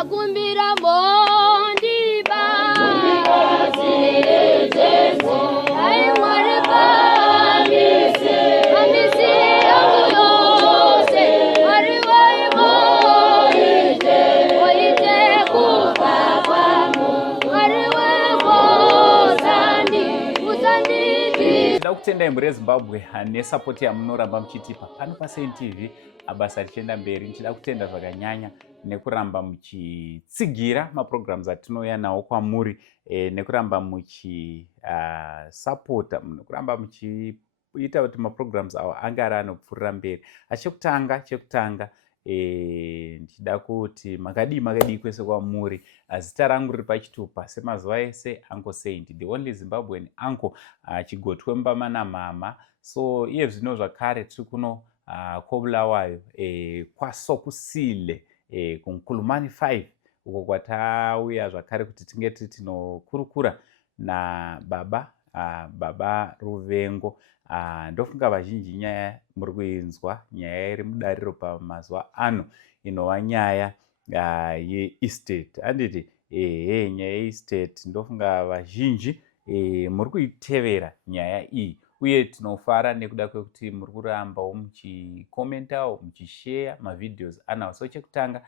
ndakumbira mondiba ai Mwari kamisi yangu yose Mwari waimoite kufa kwangu Mwari wekosandi usanditi. Ndida kutendai mbure Zimbabwe nesapoti yamunoramba muchitipa pano paSaint TV. Abasa richienda mberi, ndichida kutenda zvakanyanya nekuramba muchitsigira maprograms atinouya nawo kwamuri, nekuramba muchisapota, nekuramba muchiita kuti maprograms awa anga ari anopfuurira mberi. Chekutanga ndichida kuti makadii kwese kwamuri. Zita rangu riri pachitupa semazuva ese, Uncle Saint, the only Zimbabwean uncle, chigotwe mbama namama. So iye zvino zvakare tiri kuno Kobulawayo kwaSokusile kuNkulumani 5 uko kwatauya zvakare kuti tinge tinokurukura nababa Ruvengo. Ndofunga vazhinji nyaya muri kuinzwa, nyaya iri mudariro pamazuva ano inova nyaya yeestate. Anditi nyaya yeestate ndofunga vazhinji muri kuitevera nyaya iyi, uye tinofara nekuda kwekuti muri kurambawo muchikomentawo muchishare mavideos anawo. So chekutanga,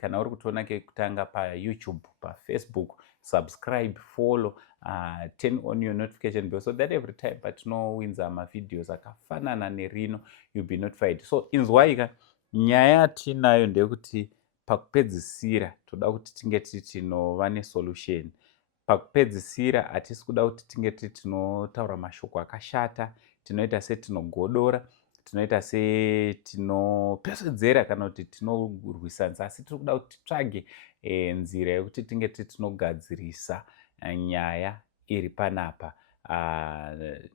kana uri kutiona kekutanga paYouTube, paFacebook, subscribe, follow, turn on your notification bell so that every time patinowinza mavideos akafanana nerino you'll be notified. So inzwaika, nyaya tinayo ndeyekuti pakupedzisira toda kuti tinge tinova nesolution. Pakupedzisira hatisi kuda kuti tinge tinotaura mashoko akashata, tinoita setinogodora, tinoita setinopesedzera kana kuti tinorwisana, asi tiri kuda kuti titsvage nzira yekuti tinge tinogadzirisa nyaya iri panapa,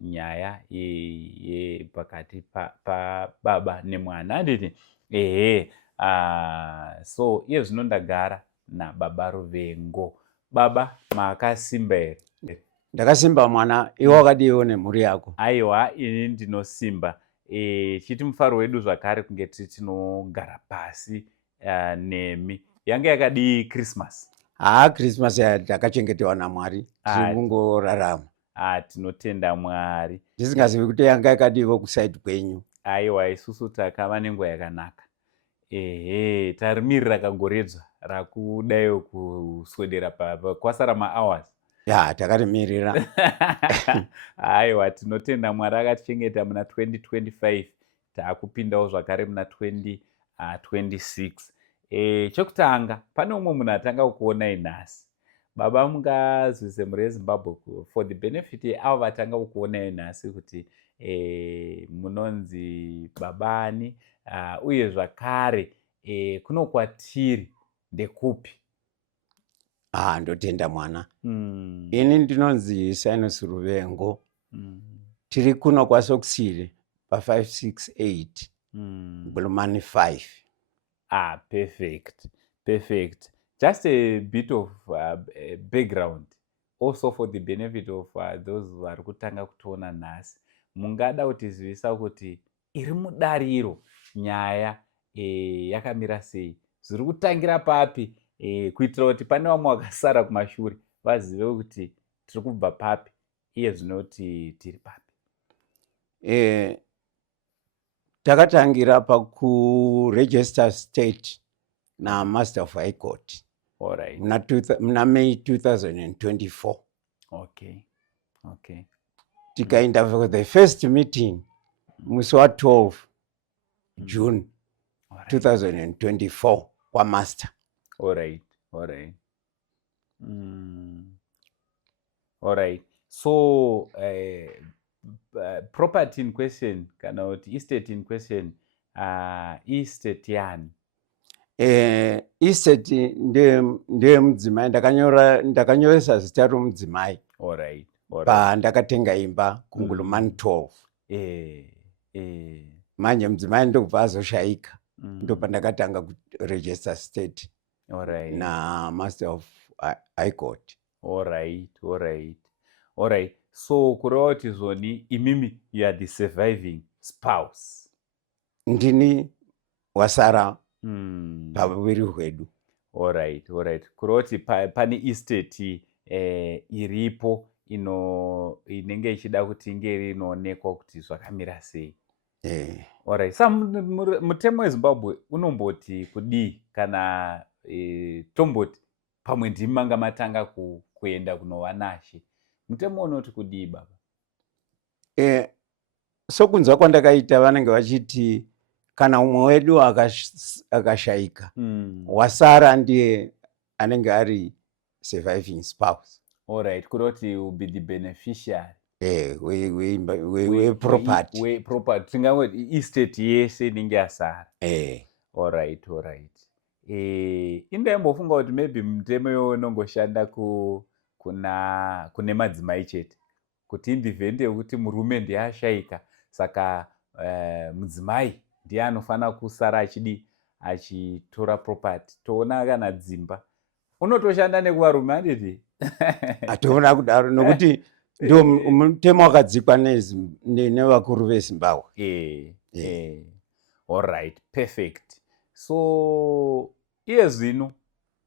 nyaya pakati pababa nemwana. Anditi so iye zvino ndagara nababa Ruvengo. Baba, makasimba here? Ndakasimba mwana, iwe wakadiwo nemhuri yako? Aiwa, ini ndinosimba. Chiti mufaro wedu zvakare kunge tinogara pasi nemi. Yange yakadii Christmas? Christmas yakachengetewa naMwari, tiri kungorarama. Tinotenda Mwari. Ndisingazivi kuti yanga yakadiwo kusaidi kwenyu. Aiwa, isusu takava nenguva yakanaka. Tarimirira kagoredzva rakudayo kuswedera kwasara mahours. Takarimirira. Aiwa, tinotenda Mwari akatichengeta muna 2025, taakupindawo zvakare muna 2026. Chekutanga, pane umwe munhu atanga kukuonai nhasi. Baba, mungazivise mhuri yeZimbabwe for the benefit yeavo vatanga kukuonai nhasi kuti munonzi babani, uye zvakare kuno kwatiri ndekupi? Ndotenda mwana. Ini ndinonzi Sinus Ruvengo. Tiri kuno kwaSokusile pa568 Nkulumani 5. Perfect. Just a bit of background also for the benefit of those vari kutanga kutoona nhasi. Mungada kutizivisa kuti iri mudariro nyaya yakamira sei, zviri kutangira papi, kuitira kuti pane vamwe vakasara kumashure vazive kuti tiri kubva papi, iye zvinoti tiri papi. Takatangira pakuregister state naMaster of High Court. Alright. Muna May 2024. Okay. Tikaenda for the first meeting musi wa12 June 2024 kwaMaster. Alright. So property in question kana kuti estate in question, estate yani? Estate ndemudzimai, ndakanyoresa zita romudzimai. Alright. Ndakatenga imba kuNkulumani 12. Manje mudzimai ndokubva azoshaika, ndopandakatanga kuregister state naMaster of High Court. Alright. So kureva kuti zvoni imimi you are the surviving spouse? Ndini wasara pavuviri hwedu. Alright. Kuroti pane estate iripo inenge ichida kuti inge inoonekwa kuti zvakamira sei. Alright. Sa mutemo weZimbabwe unomboti kudii kana tomboti pamwe ndimi manga matanga kuenda kunova nashe. Mutemo unoti kudii baba? Sokunzwa kwandakaita vanenge vachiti kana umwe wedu akashayika wasara ndiye anenge ari surviving spouse. Alright, kuroti will be the beneficiary. We property. We property. Tingangoti estate yese inenge yasara. Alright. Indaimbofunga kuti maybe mutemo iwoyo unongoshanda kune madzimai chete. Kuti in the event yekuti murume ndiye ashayika, saka mudzimai ndiye anofana kusara achitora property. Toona kana dzimba unotoshanda nekuvarume handiti? Atoona kudaro nokuti ndio mutemo wakadzikwa nevakuru veZimbabwe. Alright, perfect. So iye zvino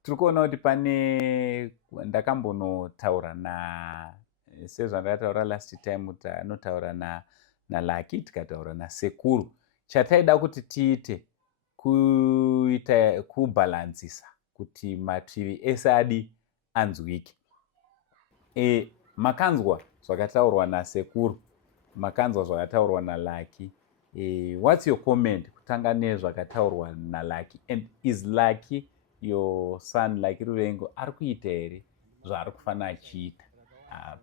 tiri kuona kuti pane ndakambonotaura sezvandakataura last time anotaura naLucky tikataura nasekuru. Chataida kuti tiite kubhalansisa kuti mativi ese anzwike. Makanzwa zvakataurwa nasekuru, makanzwa zvakataurwa naLucky. What's your comment kutanga nezvakataurwa naLucky? And is Lucky, your son Lucky Ruvengo, ari kuita here zvaari kufana achiita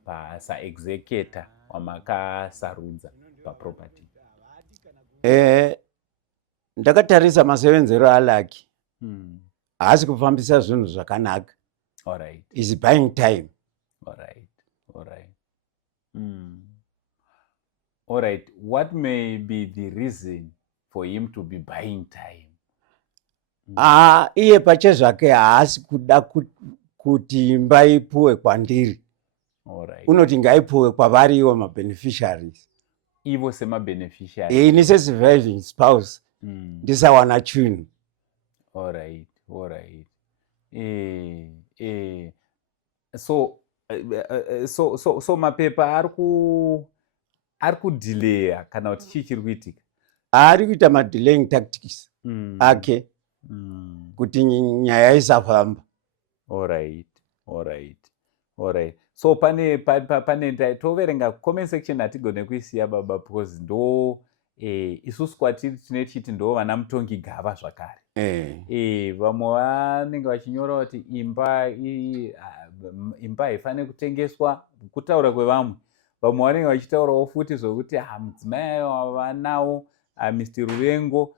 pasaexecutor wamakasarudza paproperty? Ndakatarisa masevenzero aLucky. Haasi kufambisa zvinhu zvakanaka. Alright. Is buying time. Alright. Alright. What may be the reason for him to be buying time? Iye pachezvake haasi kuda kuti imba ipuwe kwandiri. Alright. Unoti ngaipuwe kwavari iwo mabeneficiaries. Ivo semabeneficiaries. Ini sesurviving spouse ndisawana chinhu. Alright. So mapepa ari kudelaya kana kuti chii chiri kuitika? Ari kuita madelaying tactics ake kuti nyaya isafamba. Alright. So pane toverenga comment section hatigone kuisiya baba because ndo isusu kwatiri tinechiti ndo vana mutongi gava zvakare. Vamwe vanenge vachinyora kuti imba haifaniri kutengeswa, kutaura kwevamwe. Vamwe vanenge vachitaurawo futi zvokuti mudzimai wavanawo Mr. Ruvengo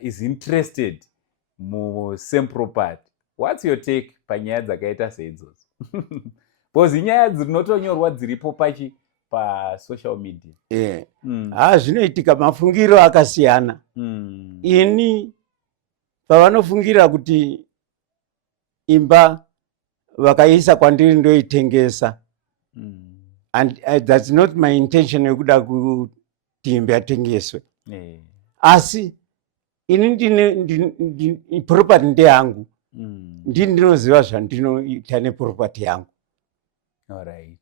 is interested musame property. What's your take panyaya dzakaita seidzodzo? Because inyaya dzinotonyorwa dziripo pasocial media. Zvinoitika mafungiro akasiyana. Ini pavanofungira kuti imba vakaisa kwandiri ndoitengesa. And that's not my intention yekuda kuti imba yatengeswe. Asi ini property ndeyangu. Ndinoziva zvandinoita neproperty yangu. Alright.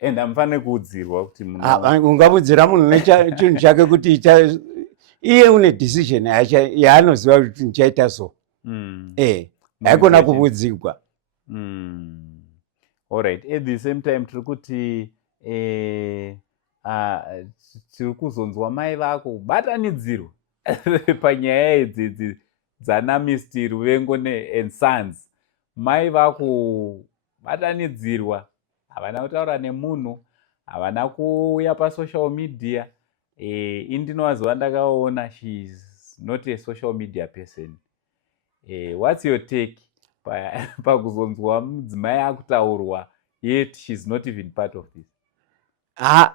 And amfane kuudzirwa kuti ungamudzira munhu nechinhu chake kuti iye une decision yaanoziva kuti ndichaita so. Haikona kubudzirwa. Alright. At the same time tiri kuti tiri kuzonzwa mai vako batanidzirwa panyaya idzidzi dzana Mr. Ruvengo and Sons. Mai vako batanidzirwa, havana kutaura nemunhu, havana kuuya pasocial media. Indinowaziva ndakaona she's not a social media person. What's your take pakuzonzwa mudzimai akutaurwa yet she's not even part of this?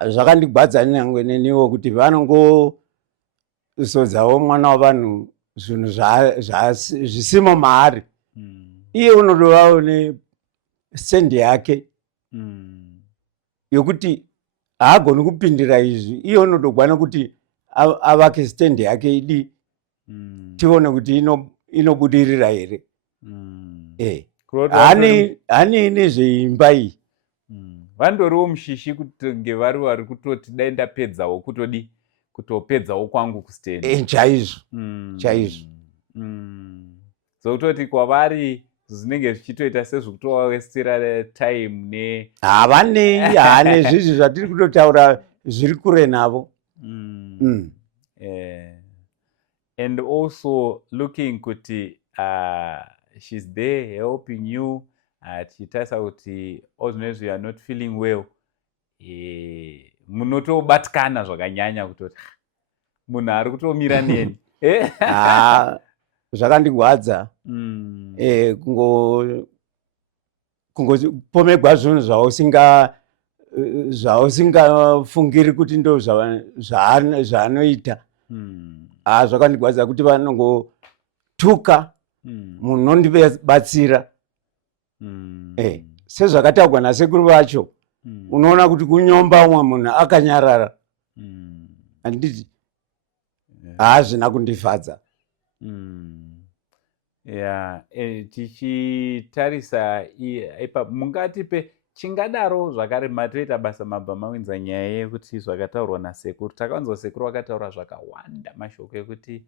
Zvakandigwadza nyangwe neniwo kuti vanongosodzawo mwana wavanhu zvinhu zvisimo maari. Iye unodovawo nesendi yake yokuti haagoni kupindira izvi. Iye unotogwana kuti avake stendi yake tione kuti inobudirira here. Kuroti Hani nezveimba iyi vandoriwo mushishi kutonge vari kutoti dai ndapedzawo kutopedzawo kwangu kustendi. Chaizvo. Zokutoti kwavari zvinenge zvichitoita sezvekutovawestira time havanei hane zvizvi zvatiri kutotaura zviri kure navo. And also looking kuti she's there helping you tichitarisa kuti always you are not feeling well, munotobatikana zvakanyanya kutoti munhu ari kutomira neni. Zvakandigwadza kungopomegwa zvinhu zvausingafungiri kuti ndo zvaanoita. Zvakandigwadza kuti vanongotuka munhu nondibatsira. Sezvakataurwa nasekuru vacho, unoona kuti kunyomba umwe munhu akanyarara. Handiti haazvina kundifadza. Tichitarisa mungatipe chingadaro zvakare matoita basa mabva mawinza nyaya yekuti zvakataurwa nasekuru. Takawanzwa sekuru akataura zvakawanda, mashoko ekuti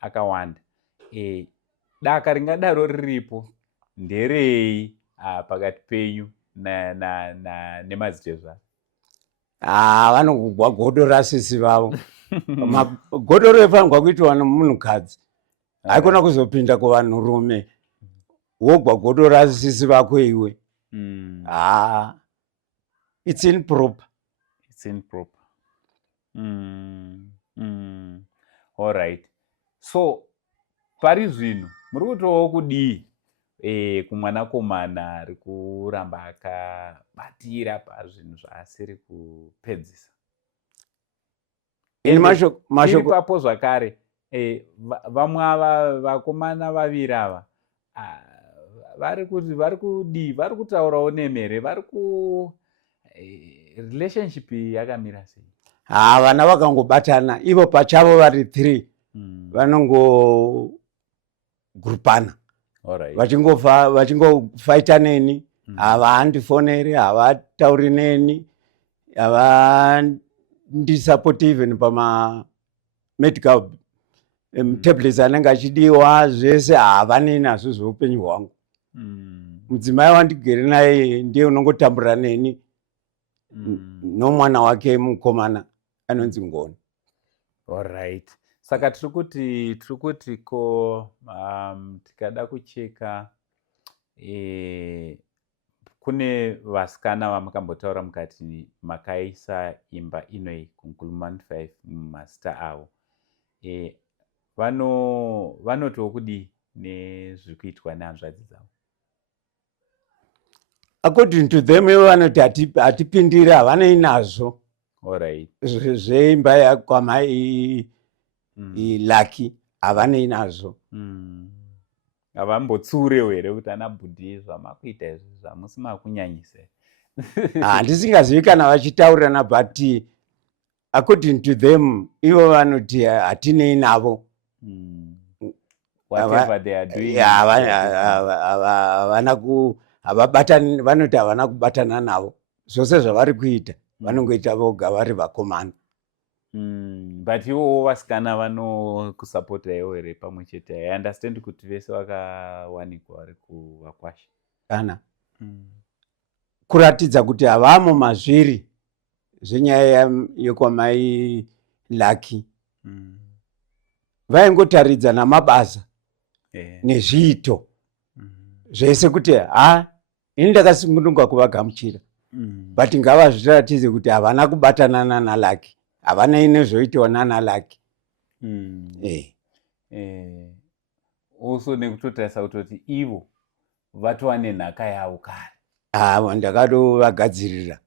akawanda. Daka ringadaro riripo nderei pakati penyu nemadzitezva? Vanogwa godo rasisi vavo. Godo refanirwa kuitwa nemunhukadzi, haikona kuzopinda kuvanhurume wogwa godo rasisi vako iwe. It's improper. All right. So pari zvino muri kutovawo kudii kumwanakomana ari kuramba akabatira pazvinhu zvaasiri kupedzisa? Ipapo zvakare vamwe ava vakomana vaviri ava vari kudii, vari kutaurawo nemhere, vari relationship yakamira sei? Vana vakangobatana ivo pachavo vari 3 vanongogurupana. Vachingofaita neni, havaandifoneri, havatauri neni, havandisupport even pamamedical tablets anenge achidiwa, zvese havane nazvo zveupenyu hwangu. Mudzimai wandigere naye ndiye unongotamburira neni nomwana wake mukomana anonzi Ngoni. Alright. Saka tiri kuti ko tikada kucheka kune vasikana vamukambotaura mukati makaisa imba inoi kuNkulumani 5 mumazita avo. Vanotiwo kudii nezviri kuitwa nehanzvadzi dzavo? According to them, vanoti hatipindiri, havanei nazvo. Alright. Zveimba yakwamai Lucky havanei nazvo. Havambotsurewo here kuti ana Bhudhi zvamakuita izvi zvamusi makunyanyisa? Handisingazivi kana vachitaurirana, but according to them ivo vanoti hatinei navo. Whatever they are doing. Vanoti havana kubatana navo. Zvose zvavari kuita vanongoita voga vari vakomana. But ivowo vasikana vanokusapotaiwo here pamwe chete? I understand kuti vese vakawanikwa vari kuvakwasha. Kana kuratidza kuti havamo mazviri zvenyaya yokwamai Lucky. Vaingotaridza namabasa nezviito zvese kuti ini ndakasununguka kuvagamuchira, but ngavazviratidze kuti havana kubatana nana Lucky, havanei nezvoitiwa nana Lucky. Also nekutotarisa kutoti ivo vatova nenhaka yavo kare. Ndakatovagadzirira.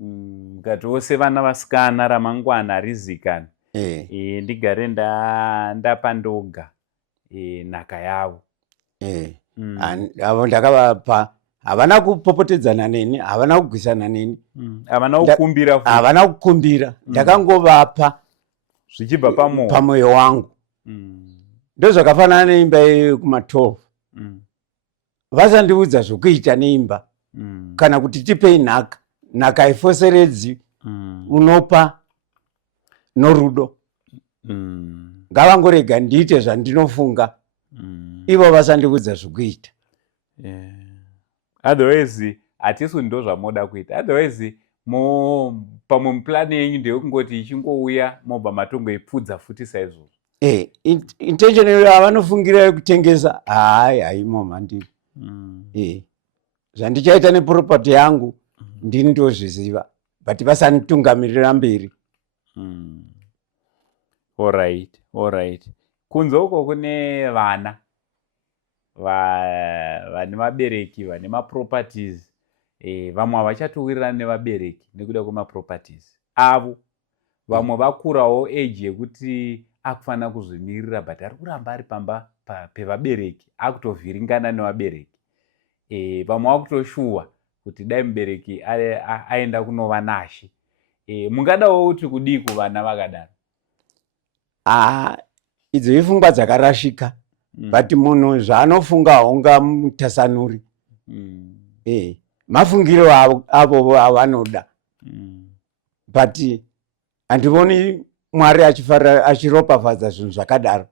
Ngatiwo sevana vasikana ramangwana rizikana, ndigare ndapa ndoga nhaka yavo. Avo ndakavapa, havana kupopotedzana neni, havana kugwisana neni, havana kukumbira, ndakangovapa zvichibva pamwoyo wangu. ndozvakafanana neimba yekuma12 vasandiudza zvokuita neimba kana kuti tipei nhaka haifoseredzi unopa norudo. Ngavangorega ndiite zvandinofunga ivo vasandiudza zvokuita. Otherwise hatisi ndo zvamoda kuita. Otherwise pamwe muplani yenyu ndeyekungoti ichingouya mobva matongoipfudza futi saizvozvo. Intention yavanofungira kutengesa haimo mandiri. Zvandichaita neproperty yangu ndini ndozviziva, but vasanitungamirira mberi. Alright. Kunze uko kune vana vane vabereki vane maproperties, vamwe havachatowirana nevabereki nekuda kwemaproperties avo. Vamwe vakurawo age yekuti akufanira kuzvimirira, but ari kuramba ari pamba pevabereki, akutovhiringana nevabereki. Vamwe vakutoshuwa kuti dai mubereki aenda kunova nashe. Mungadawo kuti kudii kuvana vakadaro? Idzo ifungwa dzakarashika, but munhu zvaanofunga haunga mutasanuri. Mafungiro avo avanoda, but handivoni Mwari achiropafadza zvinhu zvakadaro.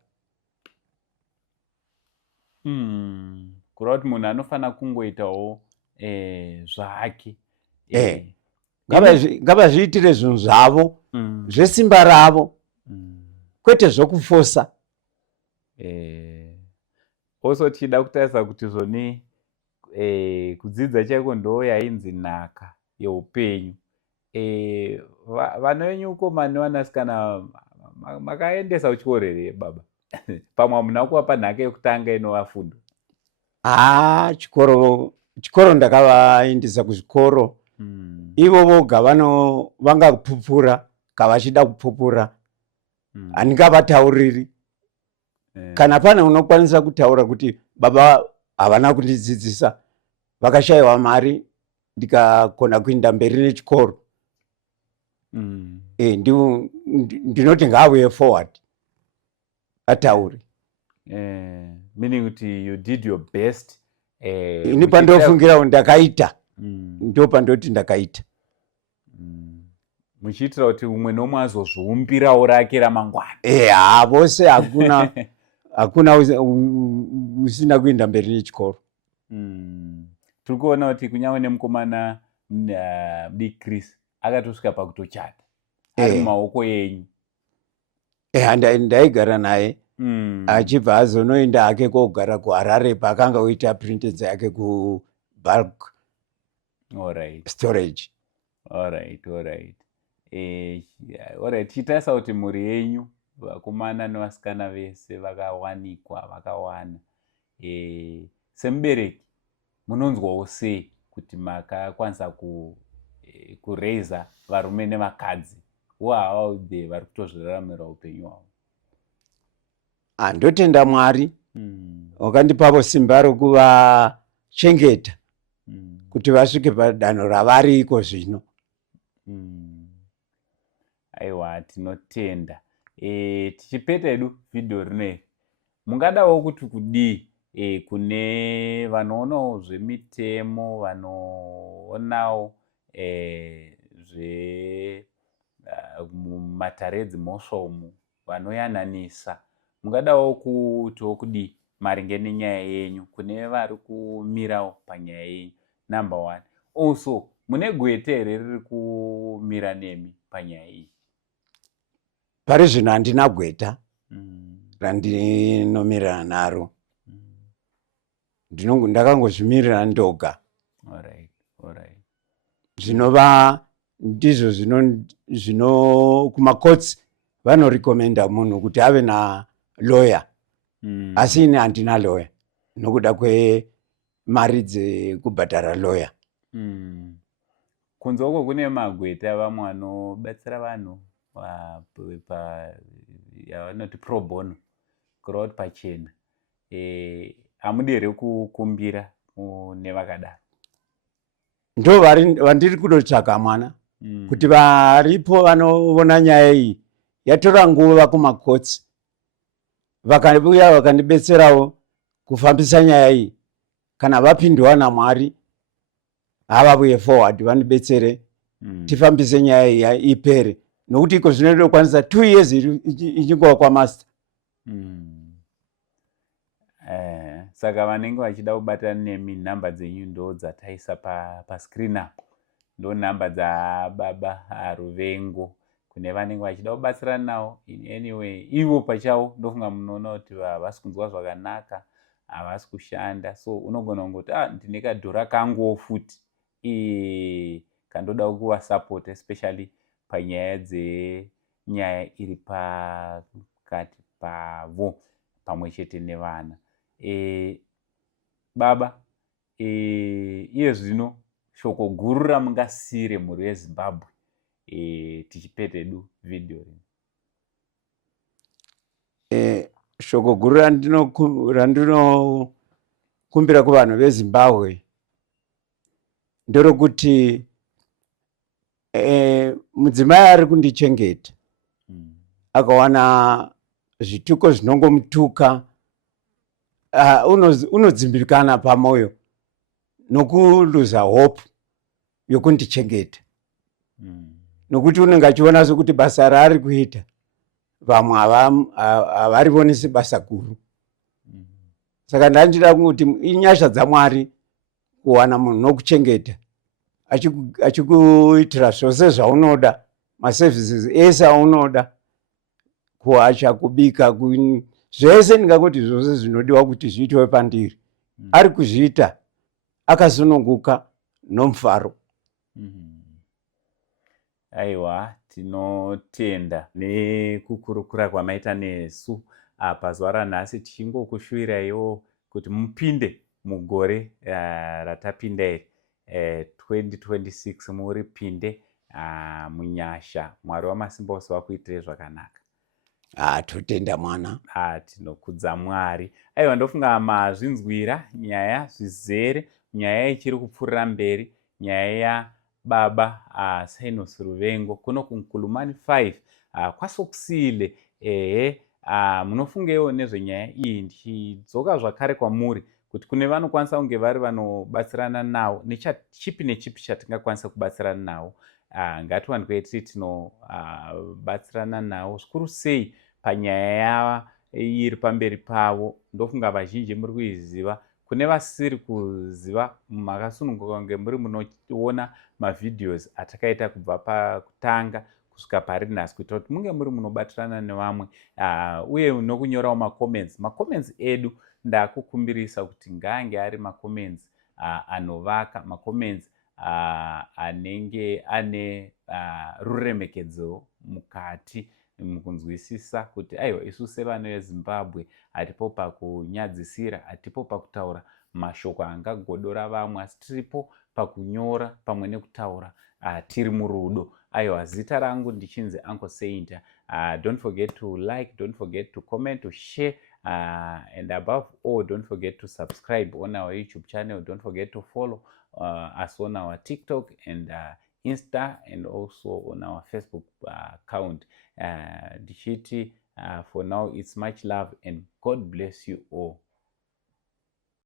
Kureva kuti munhu anofanira kungoitawo zvake. Ngavazviitire zvinhu zvavo zvesimba ravo, kwete zvokufosa. Also tichida kutarisa kuti zvoni kudzidza chaiko ndo yainzi nhaka yeupenyu. Vana venyu uko mane vanasikana makaendesa kuchikoro here baba? Pamwe hamuna kuvapa nhaka yekutanga inova fundo? Chikoro ndakavaendesa kuzvikoro. Ivo voga vanga kupupura kavachida kupupura. Handingavatauriri. Kana pane unokwanisa kutaura kuti baba havana kundidzidzisa, vakashayiwa mari ndikakona kuenda mberi nechikoro, ndinoti ngauye forward ataure. Meaning kuti you did your best. Ini pandofungira ndakaita, ndo pandoti ndakaita. Muchiitira kuti umwe nomwe azozviumbirawo rake ramangwana. Vose hakuna usina kuenda mberi nechikoro. Tiri kuona kuti kunyange nemukomana mudiki Chris akatosvika pakutochata ari mumaoko enyu. Ndaigara naye achibva azonoenda hake kogara kuHarare paakanga oita printed yake kubulk storage. Alright. Tichitarisa kuti mhuri yenyu vakomana nevasikana vese vakawanikwa, vakawana. Semubereki munonzwawo sei kuti makakwanisa kureiza varume nevakadzi wavaude vari kutozviraramira upenyu hwavo? Ndotenda Mwari wakandipavo simba rokuvachengeta kuti vasvike padanho ravari iko zvino. Aiwa, tinotenda. Tichipeta edu vhidhiyo rinoiri, mungadawo kuti kudii kune vanoonawo zvemitemo, vanoonawo zvematare dzimhosva vanoyananisa, mungadawo kutiwo kudii maringe nenyaya yenyu kune vari kumirawo panyaya yenyu? Number 1. Also, mune gwete here riri kumira nemi panyaya iyi? Pari zvino handina gweta randinomirirana naro. Ndakangozvimirira ndoga. Alright. Zvinova ndizvo zvino kumakotsi vanorekomenda munhu kuti ave nalawyer. Asi ini handina lawyer nokuda kwemari dzekubhadhara lawyer. Kunze uko kune magweta vamwe vanobatsira vanhu yavanoti pro bono, kureva kuti pachena. Hamudi here kukumbira nevakadaro? Ndo vandiri kunotsvaka mwana kuti varipo vanoona nyaya iyi yatora nguva kumakotsi vakauya vakandibetserawo kufambisa nyaya iyi. Kana vapindwa naMwari havavuye forward vandibetsere tifambise nyaya iyi ipere, nokuti iko zvinoda kukwanisa 2 years ichingova kwamaster. Saka vanenge vachida kubatana nemi, nhamba dzenyu ndo dzataisa pascreen apo, ndo nhamba dzababa Ruvengo. Kune vanenge vachida kubatsirana nawo in anyway, ivo pachavo ndofunga munoona kuti havasi kunzwa zvakanaka, havasi kushanda, so unogona kungoti ndine kadhora kanguwo futi kandoda kuvasupport, especially panyaya dzenyaya iri pakati pavo pamwe chete nevana. Baba, iye zvino shoko guru ramungasiyire mhuri yeZimbabwe tichipete du video rino. Shoko guru randinokumbira kuvanhu veZimbabwe ndorokuti mudzimai ari kundichengeta akawana zvituko zvinongomutuka, unodzimbikana pamwoyo nokuluza hope yokundichengeta, nokuti unenge achiona sokuti basa raari kuita vamwe havarivoni sebasa guru. Saka ndandida kuti inyasha dzaMwari kuwana munhu nokuchengeta achikuitira zvose zvaunoda, maservices ese aunoda, kuacha, kubika, zvese ndingangoti zvose zvinodiwa kuti zviitwe pandiri ari kuzviita akasununguka nomufaro. Aiwa, tinotenda nekukurukura kwamaita nesu pazuva ranhasi, tichingokushuviraiwo kuti mupinde mugore ratapinda iri 2026, muripinde munyasha. Mwari wamasimba ose vakuitirei zvakanaka. Totenda mwana. Tinokudza Mwari. Aiwa, ndofunga mazvinzwira nyaya zvizere, nyaya ichiri kupfuurira mberi, nyaya yababa Sinus Ruvengo kuno kuNkulumani 5 kwaSokusile. Munofungewo nezvenyaya iyi, ndichidzoka zvakare kwamuri kuti kune vanokwanisa kunge vari vanobatsirana nawo nechipi nechipi chatingakwanisa kubatsirana nawo. Ngatiwanikwe tiri tinobatsirana nawo zvikuru sei panyaya iri pamberi pavo. Ndofunga vazhinji muri kuiziva. Kune vasiri kuziva, makasununguka kunge muri munoona mavideos atakaita kubva pakutanga kusvika pari nhasi, kuitira kuti munge muri munobatirana nevamwe, uye nokunyorawo macomments edu. Ndakukumbirisa kuti ngaange ari macomments anovaka, macomments anenge ane ruremekedzo mukati mukunzwisisa kuti aiwa, isu sevana veZimbabwe hatipo pakunyadzisira, hatipo pakutaura mashoko angagodora vamwe, asi tiripo pakunyora pamwe nekutaura tiri murudo. Aiwa, zita rangu ndichinzi Uncle Saint. Don't forget to like, don't forget to comment, to share, and above all, don't forget to subscribe on our YouTube channel. Don't forget to follow us on our TikTok and Insta, and also on our Facebook account. Dichiti, for now, it's much love and God bless you all.